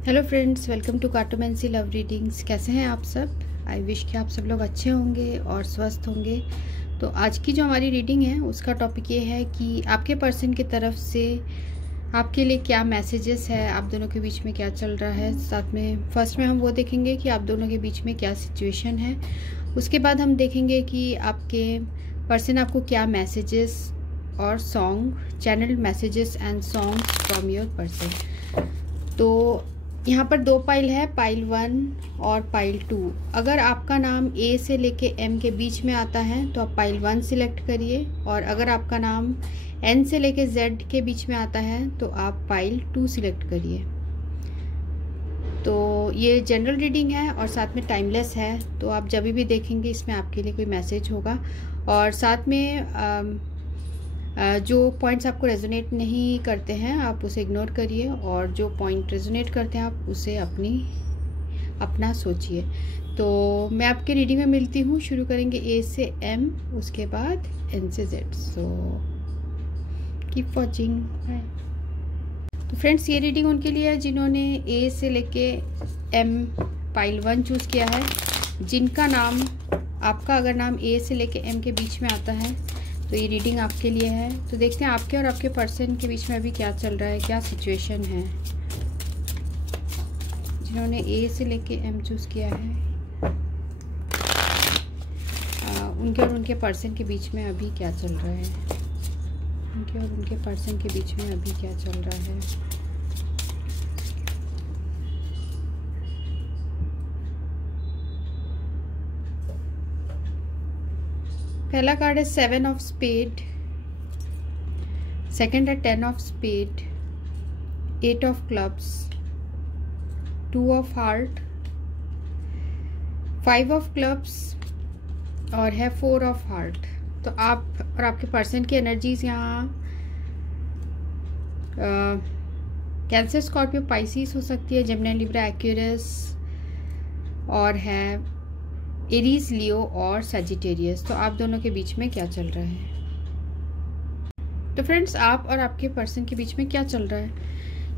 Hello friends, welcome to cartomancy love readings. कैसे हैं आप सब? आई विश कि आप सब लोग अच्छे होंगे और स्वस्थ होंगे। तो आज की जो हमारी रीडिंग है उसका टॉपिक ये है कि आपके पर्सन की तरफ से आपके लिए क्या मैसेजेस है, आप दोनों के बीच में क्या चल रहा है। साथ में फर्स्ट में हम वो देखेंगे कि आप दोनों के बीच में क्या सिचुएशन है। उसके बाद हम देखेंगे कि आपके पर्सन आपको क्या मैसेजेस और song, channel messages and songs from your person. तो यहाँ पर दो पाइल है, पाइल 1 और पाइल 2। अगर आपका नाम ए से लेके एम के बीच में आता है तो आप पाइल 1 सिलेक्ट करिए, और अगर आपका नाम एन से लेके जेड के बीच में आता है तो आप पाइल 2 सिलेक्ट करिए। तो ये जनरल रीडिंग है और साथ में टाइमलेस है, तो आप जब भी देखेंगे इसमें आपके लिए कोई मैसेज होगा। और साथ में जो पॉइंट्स आपको रेजोनेट नहीं करते हैं आप उसे इग्नोर करिए, और जो पॉइंट रेजोनेट करते हैं आप उसे अपना सोचिए। तो मैं आपके रीडिंग में मिलती हूँ। शुरू करेंगे ए से एम, उसके बाद एन से Z. So keep watching, bye. तो फ्रेंड्स, ये रीडिंग उनके लिए है जिन्होंने ए से लेके एम पाइल 1 चूज़ किया है। जिनका नाम, आपका अगर नाम ए से लेके एम के बीच में आता है तो ये रीडिंग आपके लिए है। तो देखते हैं आपके और आपके पर्सन के बीच में अभी क्या चल रहा है, क्या सिचुएशन है। जिन्होंने ए से लेके एम चूज़ किया है, उनके और उनके पर्सन के बीच में अभी क्या चल रहा है। उनके और उनके पर्सन के बीच में अभी क्या चल रहा है। पहला कार्ड है 7 ऑफ स्पेड, सेकंड है 10 of spade, 8 of clubs, 2 of heart, 5 of clubs और है 4 ऑफ हार्ट। तो आप और आपके पर्सन की एनर्जीज यहाँ कैंसर, स्कॉर्पियो, पाइसिस हो सकती है, जेमिनी, लिब्रा, एक्वेरियस और है एरीज, लियो और सजिटेरियस। तो आप दोनों के बीच में क्या चल रहा है। तो फ्रेंड्स, आप और आपके पर्सन के बीच में क्या चल रहा है।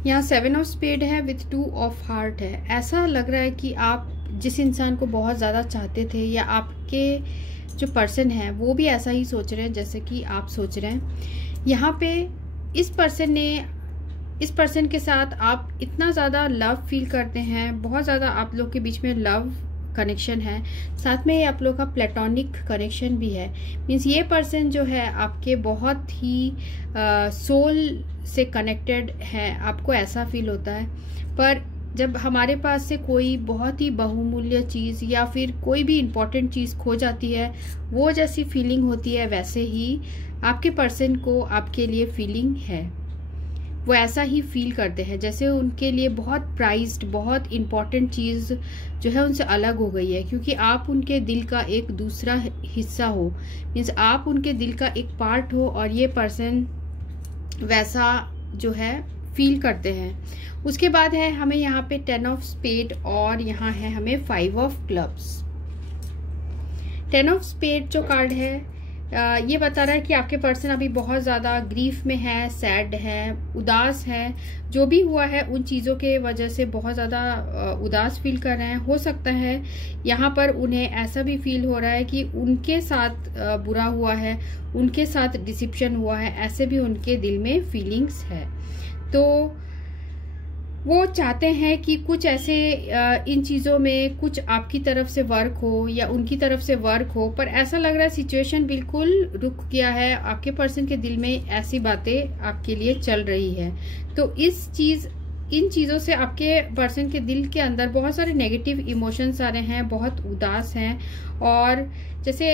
यहाँ 7 ऑफ स्पेड है विथ 2 ऑफ हार्ट है। ऐसा लग रहा है कि आप जिस इंसान को बहुत ज़्यादा चाहते थे, या आपके जो पर्सन है वो भी ऐसा ही सोच रहे हैं जैसे कि आप सोच रहे हैं। यहाँ पे इस पर्सन के साथ आप इतना ज़्यादा लव फील करते हैं, बहुत ज़्यादा आप लोग के बीच में लव कनेक्शन है। साथ में आप लोग का प्लेटोनिक कनेक्शन भी है। मीन्स ये पर्सन जो है आपके बहुत ही सोल से कनेक्टेड है, आपको ऐसा फील होता है। पर जब हमारे पास से कोई बहुत ही बहुमूल्य चीज़ या फिर कोई भी इम्पोर्टेंट चीज़ खो जाती है, वो जैसी फीलिंग होती है वैसे ही आपके पर्सन को आपके लिए फीलिंग है। वो ऐसा ही फील करते हैं जैसे उनके लिए बहुत प्राइज्ड, बहुत इम्पॉर्टेंट चीज़ जो है उनसे अलग हो गई है, क्योंकि आप उनके दिल का एक दूसरा हिस्सा हो। मीन्स आप उनके दिल का एक पार्ट हो, और ये पर्सन वैसा जो है फील करते हैं। उसके बाद है हमें यहाँ पे 10 ऑफ स्पेड और यहाँ है हमें 5 ऑफ क्लब्स। 10 ऑफ स्पेड जो कार्ड है ये बता रहा है कि आपके पर्सन अभी बहुत ज़्यादा ग्रीफ में है, सैड है, उदास है। जो भी हुआ है उन चीज़ों के वजह से बहुत ज़्यादा उदास फील कर रहे हैं। हो सकता है यहाँ पर उन्हें ऐसा भी फील हो रहा है कि उनके साथ बुरा हुआ है, उनके साथ डिसिप्शन हुआ है, ऐसे भी उनके दिल में फीलिंग्स है। तो वो चाहते हैं कि कुछ ऐसे इन चीज़ों में कुछ आपकी तरफ से वर्क हो या उनकी तरफ से वर्क हो, पर ऐसा लग रहा है सिचुएशन बिल्कुल रुक गया है। आपके पर्सन के दिल में ऐसी बातें आपके लिए चल रही है। तो इन चीज़ों से आपके पर्सन के दिल के अंदर बहुत सारे नेगेटिव इमोशंस आ रहे हैं, बहुत उदास हैं, और जैसे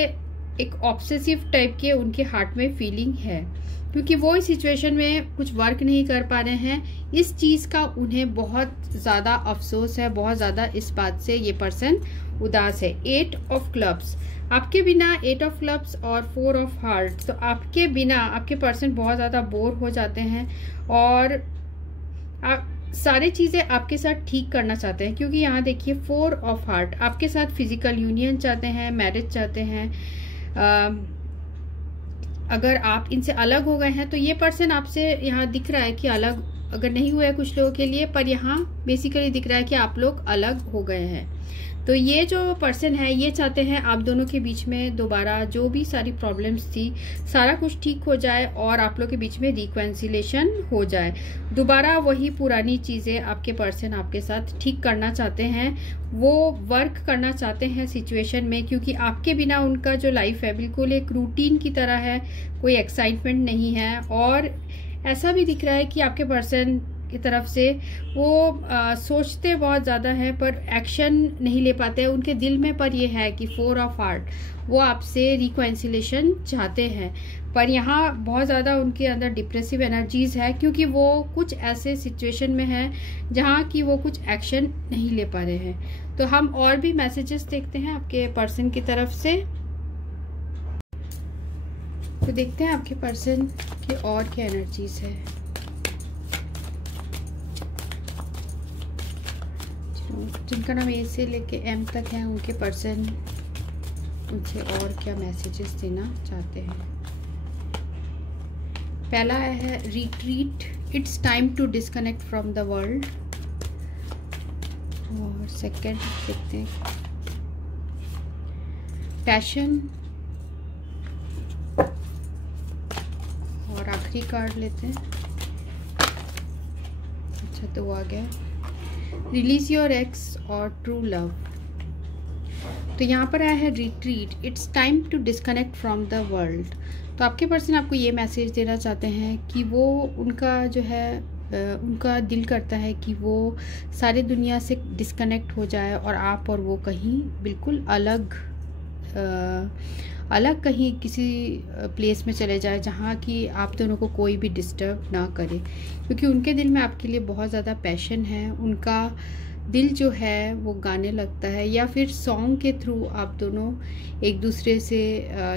एक ऑब्सेसिव टाइप के उनके हार्ट में फीलिंग है, क्योंकि वो इस सिचुएशन में कुछ वर्क नहीं कर पा रहे हैं। इस चीज़ का उन्हें बहुत ज़्यादा अफसोस है, बहुत ज़्यादा इस बात से ये पर्सन उदास है। 8 ऑफ क्लब्स, आपके बिना 8 ऑफ क्लब्स और 4 ऑफ हार्ट। तो आपके बिना आपके पर्सन बहुत ज़्यादा बोर हो जाते हैं, और सारी चीज़ें आपके साथ ठीक करना चाहते हैं, क्योंकि यहाँ देखिए 4 ऑफ हार्ट, आपके साथ फिजिकल यूनियन चाहते हैं, मैरिज चाहते हैं। अगर आप इनसे अलग हो गए हैं तो ये पर्सन आपसे यहाँ दिख रहा है कि अलग अगर नहीं हुआ है कुछ लोगों के लिए, पर यहाँ बेसिकली दिख रहा है कि आप लोग अलग हो गए हैं। तो ये जो पर्सन है ये चाहते हैं आप दोनों के बीच में दोबारा जो भी सारी प्रॉब्लम्स थी सारा कुछ ठीक हो जाए और आप लोग के बीच में रिकन्सिलेशन हो जाए। दोबारा वही पुरानी चीज़ें आपके पर्सन आपके साथ ठीक करना चाहते हैं, वो वर्क करना चाहते हैं सिचुएशन में, क्योंकि आपके बिना उनका जो लाइफ है बिल्कुल एक रूटीन की तरह है, कोई एक्साइटमेंट नहीं है। और ऐसा भी दिख रहा है कि आपके पर्सन की तरफ से वो सोचते बहुत ज़्यादा है पर एक्शन नहीं ले पाते हैं उनके दिल में, पर ये है कि 4 ऑफ हार्ट वो आपसे रिकन्सिलेशन चाहते हैं, पर यहाँ बहुत ज़्यादा उनके अंदर डिप्रेसिव एनर्जीज है, क्योंकि वो कुछ ऐसे सिचुएशन में है जहाँ की वो कुछ एक्शन नहीं ले पा रहे हैं। तो हम और भी मैसेजेस देखते हैं आपके पर्सन की तरफ से। तो देखते हैं आपके पर्सन की और क्या एनर्जीज है। जिनका नाम ए से लेके एम तक है उनके पर्सन उनसे और क्या मैसेजेस देना चाहते हैं। पहला है retreat, it's time to disconnect from the world. और सेकंड देखते हैं पैशन। और आखिरी कार्ड लेते हैं। अच्छा तो वो आ गया रिलीज योर एक्स और ट्रू लव। तो यहाँ पर आया है retreat, it's time to disconnect from the world. तो आपके पर्सन आपको ये मैसेज देना चाहते हैं कि वो उनका जो है उनका दिल करता है कि वो सारी दुनिया से डिस्कनेक्ट हो जाए और आप और वो कहीं बिल्कुल अलग कहीं किसी प्लेस में चले जाए जहाँ कि आप दोनों को कोई भी डिस्टर्ब ना करे, क्योंकि उनके दिल में आपके लिए बहुत ज़्यादा पैशन है। उनका दिल जो है वो गाने लगता है या फिर सॉन्ग के थ्रू आप दोनों एक दूसरे से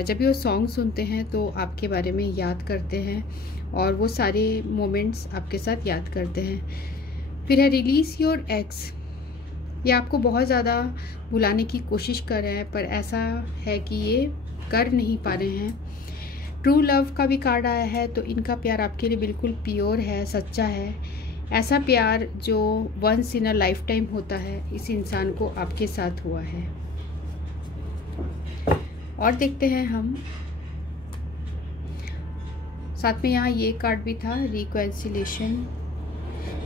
जब भी वो सॉन्ग सुनते हैं तो आपके बारे में याद करते हैं और वो सारे मोमेंट्स आपके साथ याद करते हैं। फिर है रिलीज योर एक्स, ये आपको बहुत ज़्यादा बुलाने की कोशिश कर रहे हैं पर ऐसा है कि ये कर नहीं पा रहे हैं। ट्रू लव का भी कार्ड आया है, तो इनका प्यार आपके लिए बिल्कुल प्योर है, सच्चा है। ऐसा प्यार जो once in a lifetime होता है इस इंसान को आपके साथ हुआ है। और देखते हैं हम साथ में यहाँ ये कार्ड भी था रिकन्सिलेशन।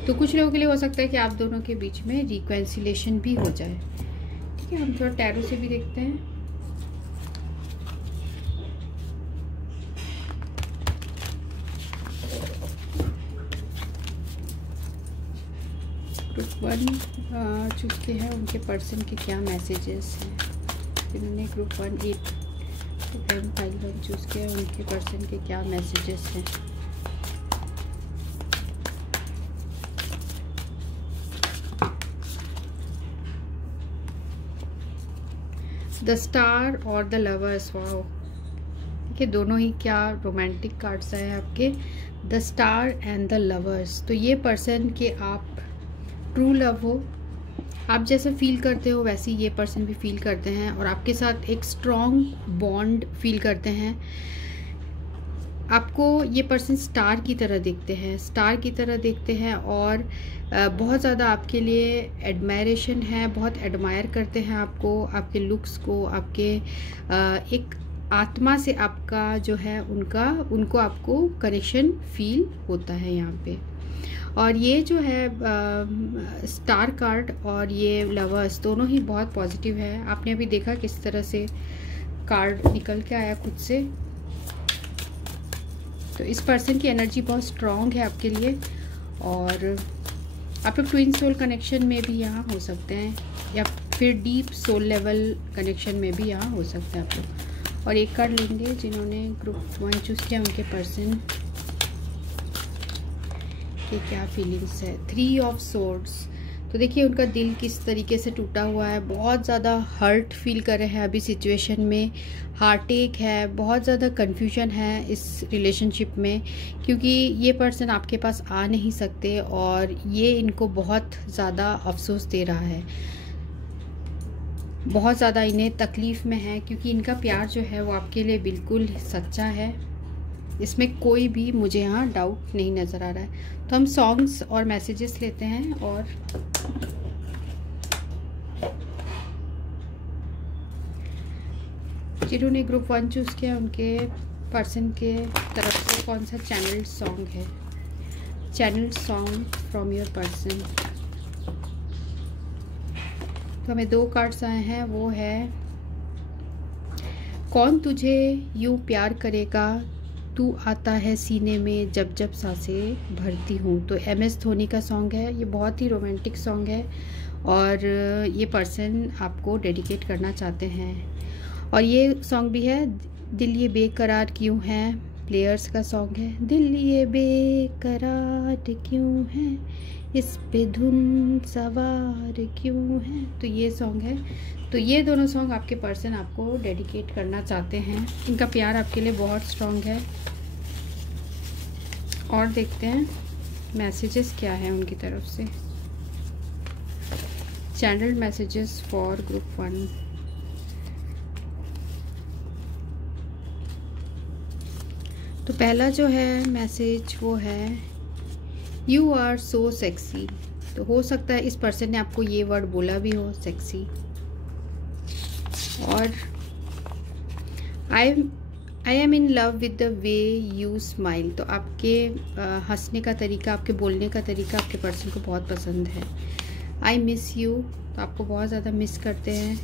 तो कुछ लोगों के लिए हो सकता है कि आप दोनों के बीच में रिकन्सिलेशन भी हो जाए। ठीक है, हम थोड़ा टैरो से भी देखते हैं। ग्रुप 1 चूज के हैं, उनके पर्सन के क्या मैसेजेस हैं। जिन्होंने ग्रुप 1 8 फाइल 1 चूज किया उनके पर्सन के क्या मैसेजेस हैं। द स्टार और द लवर्स। वाओ, देखिए दोनों ही क्या रोमांटिक कार्ड्स हैं आपके, the star and the lovers. तो ये पर्सन के आप ट्रू लव हो, आप जैसे फील करते हो वैसे ये पर्सन भी फील करते हैं और आपके साथ एक स्ट्रॉन्ग बॉन्ड फील करते हैं। आपको ये पर्सन स्टार की तरह देखते हैं और बहुत ज़्यादा आपके लिए एडमायरेशन है, बहुत एडमायर करते हैं आपको, आपके लुक्स को, आपके एक आत्मा से आपका जो है उनको आपको कनेक्शन फील होता है यहाँ पे। और ये जो है स्टार कार्ड और ये लवर्स दोनों ही बहुत पॉजिटिव है। आपने अभी देखा किस तरह से कार्ड निकल के आया खुद से। तो इस पर्सन की एनर्जी बहुत स्ट्रॉन्ग है आपके लिए और आप लोग ट्विन सोल कनेक्शन में भी यहाँ हो सकते हैं या फिर डीप सोल लेवल कनेक्शन में भी यहाँ हो सकते हैं आप लोग। और एक कार्ड लेंगे जिन्होंने ग्रुप 1 चूज़ किया उनके पर्सन कि क्या फीलिंग्स है। 3 ऑफ सोर्ड्स। तो देखिए उनका दिल किस तरीके से टूटा हुआ है, बहुत ज़्यादा हर्ट फील कर रहे हैं अभी सिचुएशन में, हार्ट एक है, बहुत ज़्यादा कन्फ्यूजन है इस रिलेशनशिप में, क्योंकि ये पर्सन आपके पास आ नहीं सकते और ये इनको बहुत ज़्यादा अफसोस दे रहा है, बहुत ज़्यादा इन्हें तकलीफ़ में है, क्योंकि इनका प्यार जो है वो आपके लिए बिल्कुल सच्चा है। इसमें कोई भी मुझे यहाँ डाउट नहीं नज़र आ रहा है। तो हम सॉन्ग्स और मैसेजेस लेते हैं, और जिन्होंने ग्रुप 1 चूज़ किया उनके पर्सन के तरफ से कौन सा चैनल सॉन्ग है, channel song from your person. तो हमें 2 कार्ड्स आए हैं, वो है कौन तुझे यूँ प्यार करेगा, तू आता है सीने में जब जब सांसें भरती हूँ। तो MS धोनी का सॉन्ग है, ये बहुत ही रोमांटिक सॉन्ग है और ये पर्सन आपको डेडिकेट करना चाहते हैं। और ये सॉन्ग भी है दिल ये बेकरार क्यों है, प्लेयर्स का सॉन्ग है। दिल ये बेकरार क्यों है, इस पे धुन सवार क्यों है। तो ये सॉन्ग है। तो ये दोनों सॉन्ग आपके पर्सन आपको डेडिकेट करना चाहते हैं। इनका प्यार आपके लिए बहुत स्ट्रॉन्ग है। और देखते हैं मैसेजेस क्या है उनकी तरफ से, चैनल मैसेजेस फॉर ग्रुप 1। तो पहला जो है मैसेज वो है यू आर सो सेक्सी। तो हो सकता है इस पर्सन ने आपको ये वर्ड बोला भी हो, सेक्सी। और I am in love with the way you smile. तो आपके हंसने का तरीका, आपके बोलने का तरीका आपके पर्सन को बहुत पसंद है। आई मिस यू, तो आपको बहुत ज़्यादा मिस करते हैं।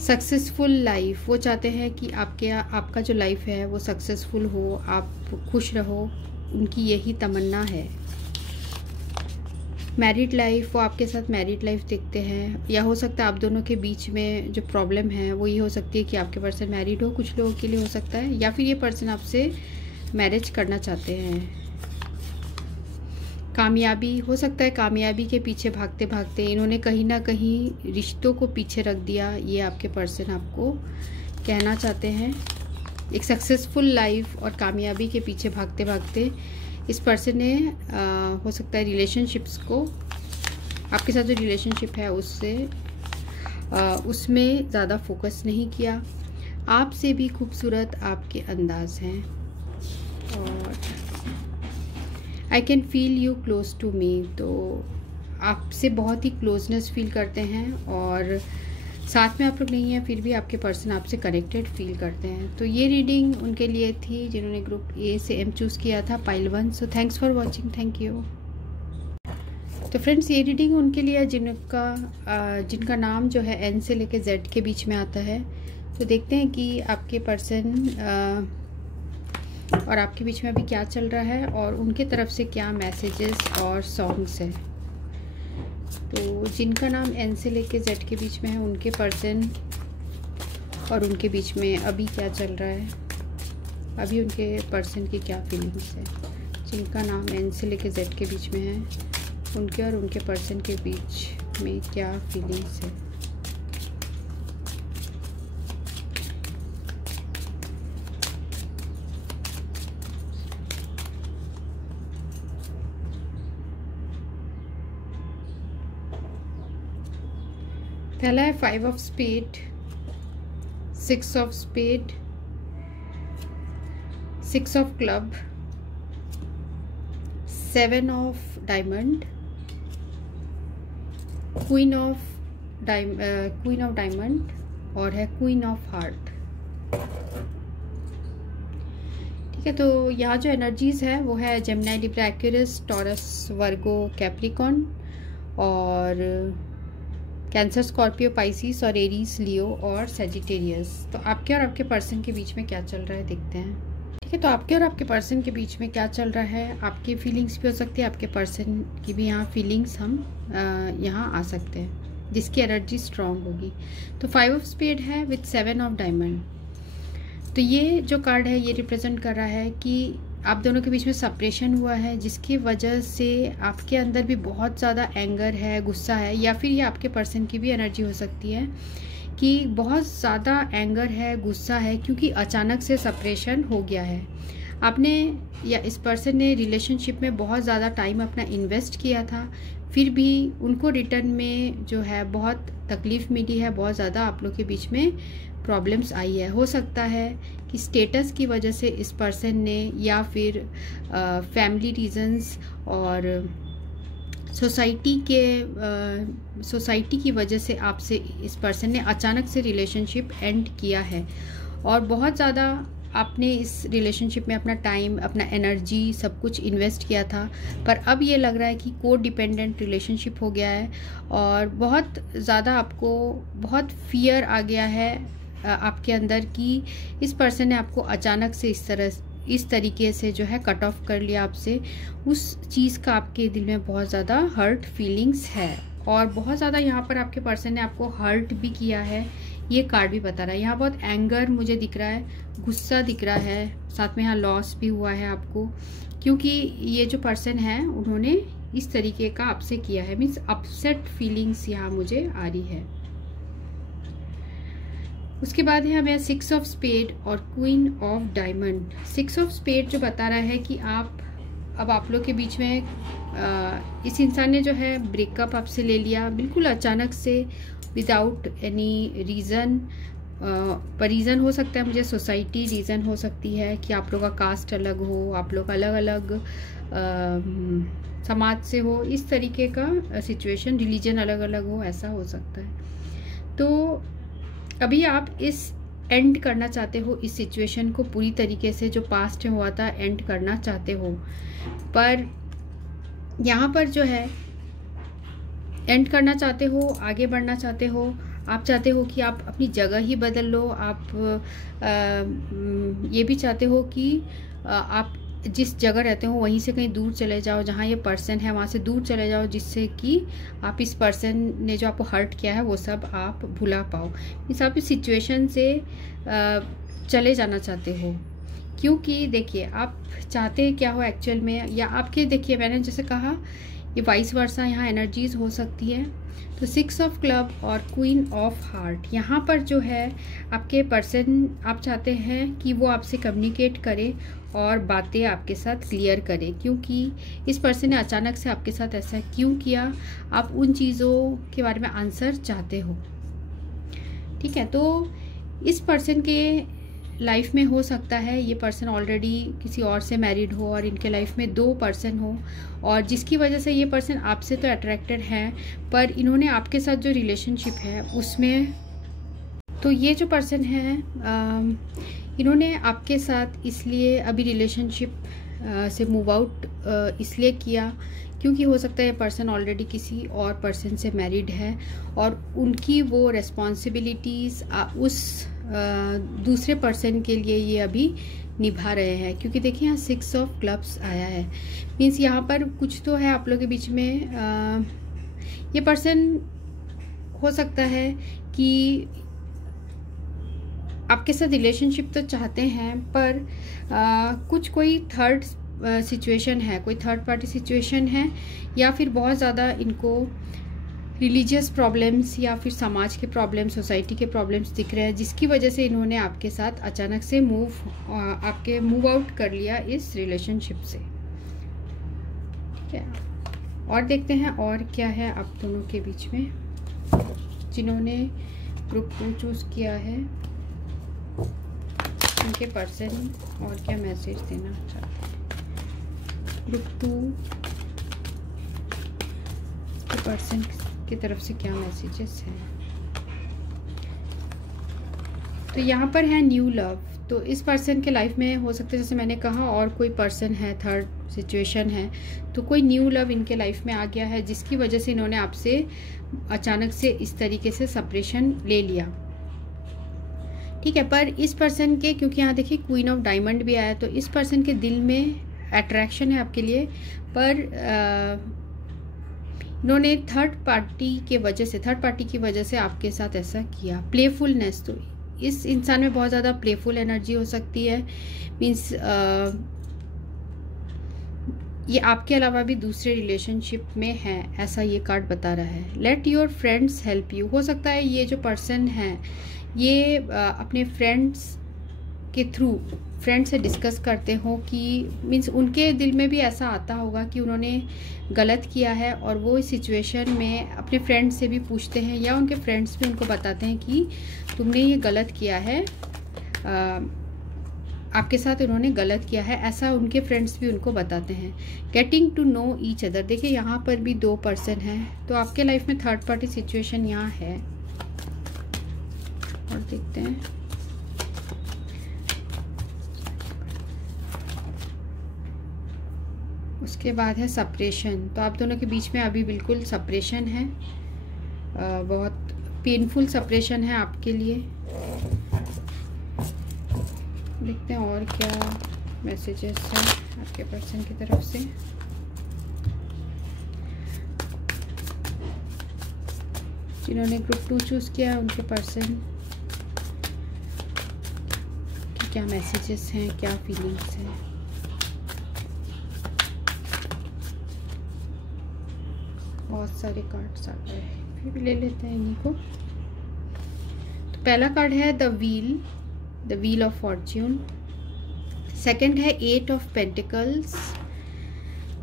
सक्सेसफुल लाइफ, वो चाहते हैं कि आपका जो लाइफ है वो सक्सेसफुल हो, आप खुश रहो, उनकी यही तमन्ना है। मैरिड लाइफ, वो आपके साथ मैरिड लाइफ देखते हैं, या हो सकता है आप दोनों के बीच में जो प्रॉब्लम है वो ये हो सकती है कि आपके पर्सन मैरिड हो, कुछ लोगों के लिए हो सकता है, या फिर ये पर्सन आपसे मैरिज करना चाहते हैं। कामयाबी, हो सकता है कामयाबी के पीछे भागते भागते इन्होंने कहीं ना कहीं रिश्तों को पीछे रख दिया, ये आपके पर्सन आपको कहना चाहते हैं। एक सक्सेसफुल लाइफ और कामयाबी के पीछे भागते भागते इस पर्सन ने हो सकता है रिलेशनशिप्स को, आपके साथ जो रिलेशनशिप है उसमें ज़्यादा फोकस नहीं किया। आपसे भी खूबसूरत आपके अंदाज हैं। और I can feel you close to me, तो आपसे बहुत ही क्लोजनेस फील करते हैं और साथ में आप लोग नहीं हैं फिर भी आपके पर्सन आपसे कनेक्टेड फील करते हैं। तो ये रीडिंग उनके लिए थी जिन्होंने ग्रुप A से M चूज़ किया था, pile 1। So thanks for watching, thank you. तो फ्रेंड्स ये रीडिंग उनके लिए जिनका नाम जो है N से लेके Z के बीच में आता है। तो देखते हैं कि आपके पर्सन और आपके बीच में अभी क्या चल रहा है और उनके तरफ से क्या मैसेजेस और सॉन्ग्स हैं। तो जिनका नाम N से लेके Z के बीच में है उनके पर्सन और उनके बीच में अभी क्या चल रहा है, अभी उनके पर्सन की क्या फीलिंग्स है। जिनका नाम N से लेके Z के बीच में है उनके और उनके पर्सन के बीच में क्या फीलिंग्स है। पहला है 5 of spade, 6 of spade, 6 of club, 7 of diamond, queen of diamond और है क्वीन ऑफ हार्ट। ठीक है, तो यहाँ जो एनर्जीज है वो है जेमिनी, लिब्रा, एक्वेरियस, टॉरस, वर्गो, कैप्रिकॉन और कैंसर, स्कॉर्पियो, पाइसिस और एरीज, लियो और सेजिटेरियस। तो आपके और आपके पर्सन के बीच में क्या चल रहा है देखते हैं। ठीक है, तो आपके और आपके पर्सन के बीच में क्या चल रहा है, आपकी फीलिंग्स भी हो सकती है, आपके पर्सन की भी यहाँ फीलिंग्स हम यहाँ आ सकते हैं जिसकी एनर्जी स्ट्रॉन्ग होगी। तो 5 ऑफ स्पेड है विथ 7 ऑफ डायमंड। तो ये जो कार्ड है ये रिप्रेजेंट कर रहा है कि आप दोनों के बीच में सेपरेशन हुआ है जिसकी वजह से आपके अंदर भी बहुत ज़्यादा एंगर है, गुस्सा है, या फिर ये आपके पर्सन की भी एनर्जी हो सकती है कि बहुत ज़्यादा एंगर है, गुस्सा है क्योंकि अचानक से सेपरेशन हो गया है। आपने या इस पर्सन ने रिलेशनशिप में बहुत ज़्यादा टाइम अपना इन्वेस्ट किया था, फिर भी उनको रिटर्न में जो है बहुत तकलीफ़ मिली है, बहुत ज़्यादा आप लोग के बीच में प्रॉब्लम्स आई है। हो सकता है कि स्टेटस की वजह से इस पर्सन ने, या फिर फैमिली रीजंस और सोसाइटी की वजह से आपसे इस पर्सन ने अचानक से रिलेशनशिप एंड किया है, और बहुत ज़्यादा आपने इस रिलेशनशिप में अपना टाइम, अपना एनर्जी, सब कुछ इन्वेस्ट किया था। पर अब ये लग रहा है कि को डिपेंडेंट रिलेशनशिप हो गया है, और बहुत ज़्यादा आपको बहुत फियर आ गया है आपके अंदर कि इस पर्सन ने आपको अचानक से इस तरीके से जो है कट ऑफ कर लिया आपसे। उस चीज़ का आपके दिल में बहुत ज़्यादा हर्ट फीलिंग्स है, और बहुत ज़्यादा यहाँ पर आपके पर्सन ने आपको हर्ट भी किया है, ये कार्ड भी बता रहा है। यहाँ बहुत एंगर मुझे दिख रहा है, गुस्सा दिख रहा है, साथ में यहाँ लॉस भी हुआ है आपको, क्योंकि ये जो पर्सन है उन्होंने इस तरीके का आपसे किया है, मीन्स अपसेट फीलिंग्स यहाँ मुझे आ रही है। उसके बाद है हमें 6 ऑफ स्पेड और queen of diamond. 6 of spade जो बता रहा है कि अब आप लोग के बीच में इस इंसान ने जो है ब्रेकअप आपसे ले लिया बिल्कुल अचानक से, विदाउट एनी रीज़न। पर रीज़न हो सकता है, मुझे सोसाइटी रीज़न हो सकती है कि आप लोग का कास्ट अलग हो, आप लोग अलग अलग समाज से हो, इस तरीके का सिचुएशन, रिलीजन अलग अलग हो, ऐसा हो सकता है। तो अभी आप इस एंड करना चाहते हो इस सिचुएशन को, पूरी तरीके से जो पास्ट में हुआ था एंड करना चाहते हो, पर यहाँ पर जो है एंड करना चाहते हो, आगे बढ़ना चाहते हो, आप चाहते हो कि आप अपनी जगह ही बदल लो। आप ये भी चाहते हो कि आप जिस जगह रहते हो वहीं से कहीं दूर चले जाओ, जहाँ ये पर्सन है वहाँ से दूर चले जाओ, जिससे कि आप इस पर्सन ने जो आपको हर्ट किया है वो सब आप भुला पाओ। इस आप इस सिचुएशन से चले जाना चाहते हो, क्योंकि देखिए आप चाहते क्या हो एक्चुअल में, या आपके देखिए मैंने जैसे कहा ये वाइस वर्सा यहाँ एनर्जीज हो सकती है। तो 6 ऑफ क्लब और क्वीन ऑफ हार्ट, यहाँ पर जो है आपके पर्सन, आप चाहते हैं कि वो आपसे कम्युनिकेट करे और बातें आपके साथ क्लियर करे, क्योंकि इस पर्सन ने अचानक से आपके साथ ऐसा क्यों किया, आप उन चीज़ों के बारे में आंसर चाहते हो। ठीक है, तो इस पर्सन के लाइफ में हो सकता है ये पर्सन ऑलरेडी किसी और से मैरिड हो, और इनके लाइफ में 2 पर्सन हो, और जिसकी वजह से ये पर्सन आपसे तो अट्रैक्टेड हैं, पर इन्होंने आपके साथ जो रिलेशनशिप है उसमें, तो ये जो पर्सन है इन्होंने आपके साथ इसलिए अभी रिलेशनशिप से मूव आउट इसलिए किया क्योंकि हो सकता है ये पर्सन ऑलरेडी किसी और पर्सन से मैरिड है, और उनकी वो रेस्पॉन्सिबिलिटीज़ उस दूसरे पर्सन के लिए ये अभी निभा रहे हैं। क्योंकि देखिए यहाँ 6 ऑफ क्लब्स आया है, मीन्स यहाँ पर कुछ तो है आप लोगों के बीच में। ये पर्सन हो सकता है कि आपके साथ रिलेशनशिप तो चाहते हैं, पर कुछ कोई थर्ड सिचुएशन है, कोई थर्ड पार्टी सिचुएशन है, या फिर बहुत ज़्यादा इनको रिलीजियस प्रॉब्लम्स या फिर समाज के प्रॉब्लम्स, सोसाइटी के प्रॉब्लम्स दिख रहे हैं, जिसकी वजह से इन्होंने आपके साथ अचानक से मूव आउट कर लिया इस रिलेशनशिप से। ठीक है, और देखते हैं और क्या है आप दोनों के बीच में। जिन्होंने ग्रुप 2 चूज़ किया है उनके पर्सन और क्या मैसेज देना चाहते हैं, ग्रुप 2 के पर्सन की तरफ से क्या मैसेजेस हैं। तो यहाँ पर है न्यू लव, तो इस पर्सन के लाइफ में हो सकता है जैसे मैंने कहा और कोई पर्सन है, थर्ड सिचुएशन है, तो कोई न्यू लव इनके लाइफ में आ गया है, जिसकी वजह से इन्होंने आपसे अचानक से इस तरीके से सेपरेशन ले लिया। ठीक है, पर इस पर्सन के, क्योंकि यहाँ देखिए क्वीन ऑफ डायमंड भी आया, तो इस पर्सन के दिल में अट्रैक्शन है आपके लिए, पर इन्होंने थर्ड पार्टी की वजह से आपके साथ ऐसा किया। प्लेफुलनेस, तो इस इंसान में बहुत ज़्यादा प्लेफुल एनर्जी हो सकती है, मीन्स ये आपके अलावा भी दूसरे रिलेशनशिप में है, ऐसा ये कार्ड बता रहा है। Let your friends help you, हो सकता है ये जो पर्सन है ये अपने फ्रेंड्स के थ्रू, फ्रेंड से डिस्कस करते हो कि मीन्स उनके दिल में भी ऐसा आता होगा कि उन्होंने गलत किया है, और वो इस सिचुएशन में अपने फ्रेंड से भी पूछते हैं या उनके फ्रेंड्स भी उनको बताते हैं कि तुमने ये गलत किया है, आपके साथ उन्होंने गलत किया है, ऐसा उनके फ्रेंड्स भी उनको बताते हैं। Getting to know each other, देखिए यहाँ पर भी 2 पर्सन हैं, तो आपके लाइफ में थर्ड पार्टी सिचुएशन यहाँ है। और देखते हैं उसके बाद है सेपरेशन। तो आप दोनों के बीच में अभी बिल्कुल सेपरेशन है, बहुत पेनफुल सेपरेशन है आपके लिए। देखते हैं और क्या मैसेजेस हैं आपके पर्सन की तरफ से। जिन्होंने ग्रुप 2 चूज़ किया है उनके पर्सन की क्या मैसेजेस हैं, क्या फीलिंग्स हैं। बहुत सारे कार्ड्स आ गए, फिर भी ले लेते हैं इन्हीं को। तो पहला कार्ड है the wheel of Fortune. Second है 8 ऑफ पेंटिकल्स।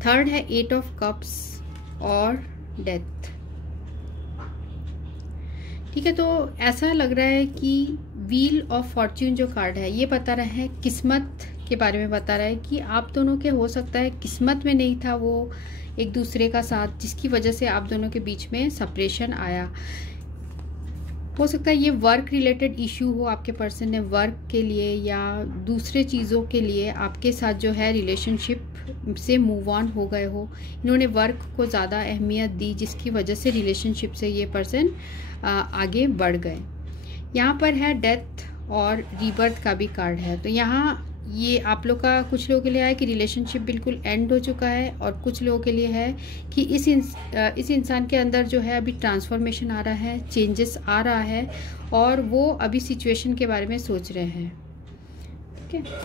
थर्ड है 8 ऑफ कप्स और डेथ। ठीक है, तो ऐसा लग रहा है कि व्हील ऑफ फॉर्च्यून जो कार्ड है ये बता रहा है, किस्मत के बारे में बता रहा है कि आप दोनों के हो सकता है किस्मत में नहीं था वो एक दूसरे का साथ, जिसकी वजह से आप दोनों के बीच में सेपरेशन आया। हो सकता है ये वर्क रिलेटेड इशू हो, आपके पर्सन ने वर्क के लिए या दूसरे चीज़ों के लिए आपके साथ जो है रिलेशनशिप से मूव ऑन हो गए हो। इन्होंने वर्क को ज़्यादा अहमियत दी, जिसकी वजह से रिलेशनशिप से ये पर्सन आगे बढ़ गए। यहाँ पर है डेथ और रीबर्थ का भी कार्ड है। तो यहाँ ये आप लोग का कुछ लोगों के लिए है कि रिलेशनशिप बिल्कुल एंड हो चुका है, और कुछ लोगों के लिए है कि इस इंसान के अंदर जो है अभी ट्रांसफॉर्मेशन आ रहा है, चेंजेस आ रहा है, और वो अभी सिचुएशन के बारे में सोच रहे हैं। ठीक है,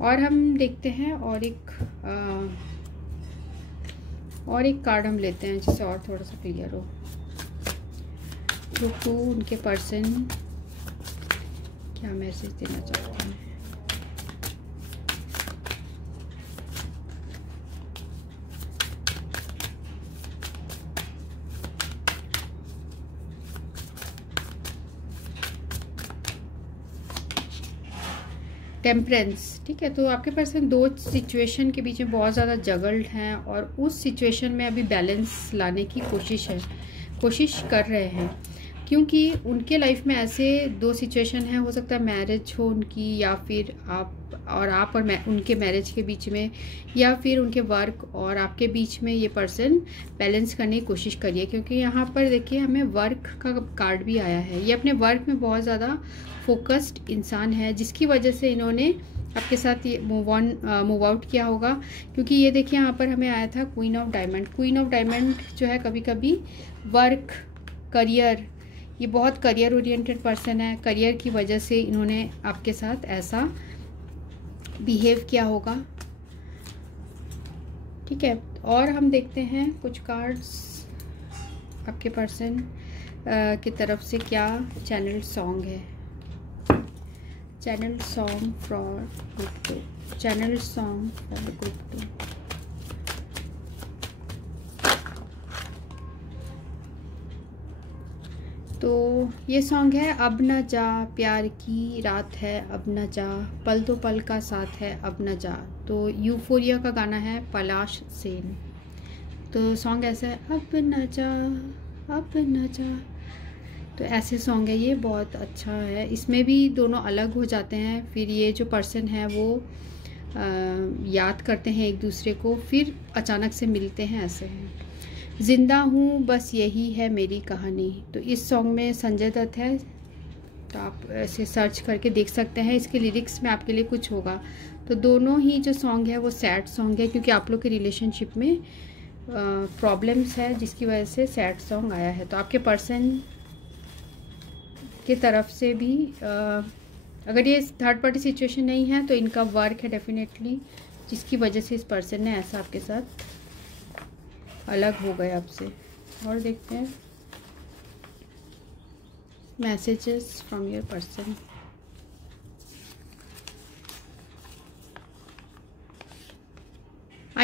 और हम देखते हैं और एक कार्ड हम लेते हैं जिससे और थोड़ा सा क्लियर हो। ग्रुप 2 उनके पर्सन क्या मैसेज देना चाहते हैं। टेम्परेंस। ठीक है, तो आपके पर्सन 2 सिचुएशन के बीच में बहुत ज़्यादा जगल्ड हैं, और उस सिचुएशन में अभी बैलेंस लाने की कोशिश कर रहे हैं, क्योंकि उनके लाइफ में ऐसे 2 सिचुएशन हैं। हो सकता है मैरिज हो उनकी, या फिर आप और उनके मैरिज के बीच में, या फिर उनके वर्क और आपके बीच में ये पर्सन बैलेंस करने की कोशिश करिए। क्योंकि यहाँ पर देखिए हमें वर्क का कार्ड भी आया है। ये अपने वर्क में बहुत ज़्यादा फोकस्ड इंसान है, जिसकी वजह से इन्होंने आपके साथ ये मूव आउट किया होगा। क्योंकि ये देखिए यहाँ पर हमें आया था queen of diamond. Queen of diamond जो है कभी कभी वर्क, करियर, ये बहुत करियर ओरिएंटेड पर्सन है। करियर की वजह से इन्होंने आपके साथ ऐसा बिहेव किया होगा। ठीक है, और हम देखते हैं कुछ कार्ड्स आपके पर्सन की तरफ से क्या चैनल सॉन्ग है। Channel song for group 2। Channel song for group 2। तो ये सॉन्ग है अब न जा, प्यार की रात है अब न जा, पल तो पल का साथ है अब न जा। तो यूफोरिया का गाना है, पलाश सेन। तो सॉन्ग ऐसा है, अब न जा अब न जा। तो ऐसे सॉन्ग है, ये बहुत अच्छा है। इसमें भी दोनों अलग हो जाते हैं, फिर ये जो पर्सन है वो याद करते हैं एक दूसरे को, फिर अचानक से मिलते हैं। ऐसे हैं, जिंदा हूँ बस यही है मेरी कहानी। तो इस सॉन्ग में संजय दत्त है, तो आप ऐसे सर्च करके देख सकते हैं। इसके लिरिक्स में आपके लिए कुछ होगा। तो दोनों ही जो सॉन्ग है वो सैड सॉन्ग है, क्योंकि आप लोग के रिलेशनशिप में प्रॉब्लम्स है, जिसकी वजह से सैड सॉन्ग आया है। तो आपके पर्सन की तरफ से भी अगर ये थर्ड पार्टी सिचुएशन नहीं है तो इनका वर्क है डेफिनेटली, जिसकी वजह से इस पर्सन ने ऐसा आपके साथ अलग हो गए आपसे। और देखते हैं messages from your person.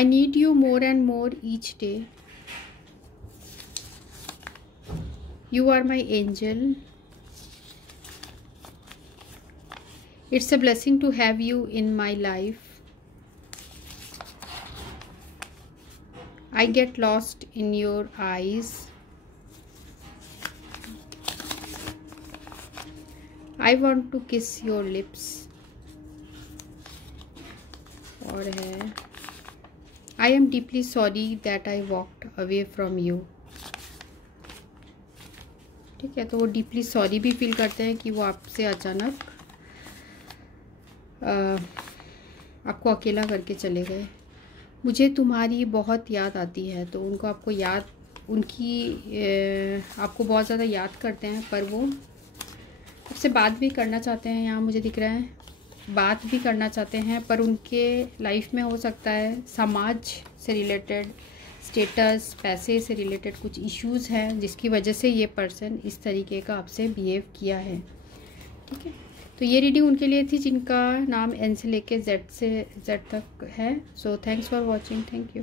I need you more and more each day. You are my angel. It's a blessing to have you in my life. I get lost in your eyes. I want to kiss your lips. और है I am deeply sorry that I walked away from you. ठीक है, तो वो deeply sorry भी feel करते हैं कि वो आपसे अचानक आपको अकेला करके चले गए। मुझे तुम्हारी बहुत याद आती है, तो उनको आपको याद आपको बहुत ज़्यादा याद करते हैं, पर वो आपसे बात भी करना चाहते हैं। यहाँ मुझे दिख रहा है बात भी करना चाहते हैं, पर उनके लाइफ में हो सकता है समाज से रिलेटेड, स्टेटस, पैसे से रिलेटेड कुछ इश्यूज़ हैं, जिसकी वजह से ये पर्सन इस तरीके का आपसे बिहेव किया है। ठीक है, तो ये रीडिंग उनके लिए थी जिनका नाम एन से लेके जेड तक है। So thanks for watching. Thank you.